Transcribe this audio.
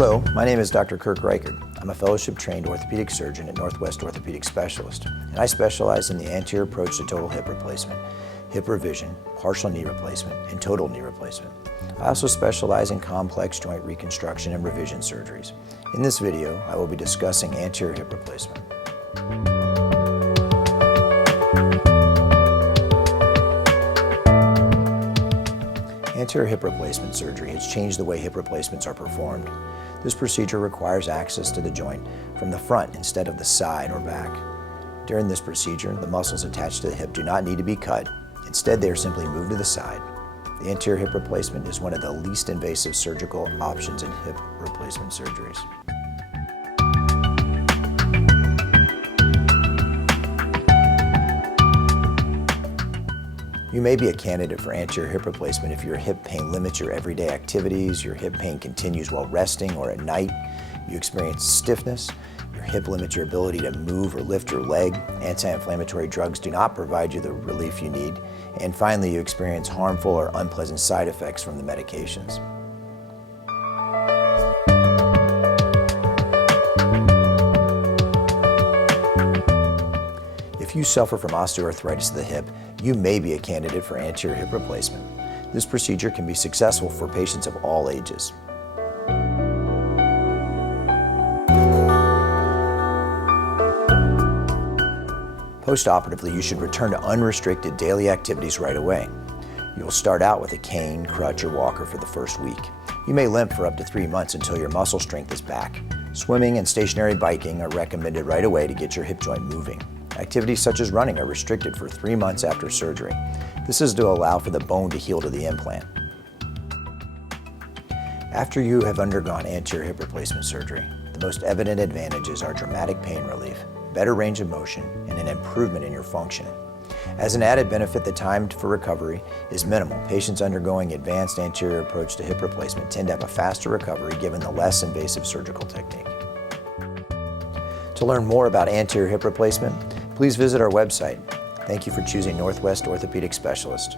Hello, my name is Dr. Kirk Reichard. I'm a fellowship-trained orthopedic surgeon at Northwest Orthopaedic Specialists, and I specialize in the anterior approach to total hip replacement, hip revision, partial knee replacement, and total knee replacement. I also specialize in complex joint reconstruction and revision surgeries. In this video, I will be discussing anterior hip replacement. Anterior hip replacement surgery has changed the way hip replacements are performed. This procedure requires access to the joint from the front instead of the side or back. During this procedure, the muscles attached to the hip do not need to be cut. Instead, they are simply moved to the side. The anterior hip replacement is one of the least invasive surgical options in hip replacement surgeries. You may be a candidate for anterior hip replacement if your hip pain limits your everyday activities, your hip pain continues while resting or at night, you experience stiffness, your hip limits your ability to move or lift your leg, anti-inflammatory drugs do not provide you the relief you need, and finally you experience harmful or unpleasant side effects from the medications. If you suffer from osteoarthritis of the hip, you may be a candidate for anterior hip replacement. This procedure can be successful for patients of all ages. Postoperatively, you should return to unrestricted daily activities right away. You will start out with a cane, crutch, or walker for the first week. You may limp for up to 3 months until your muscle strength is back. Swimming and stationary biking are recommended right away to get your hip joint moving. Activities such as running are restricted for 3 months after surgery. This is to allow for the bone to heal to the implant. After you have undergone anterior hip replacement surgery, the most evident advantages are dramatic pain relief, better range of motion, and an improvement in your function. As an added benefit, the time for recovery is minimal. Patients undergoing advanced anterior approach to hip replacement tend to have a faster recovery given the less invasive surgical technique. To learn more about anterior hip replacement, please visit our website. Thank you for choosing Northwest Orthopaedic Specialists.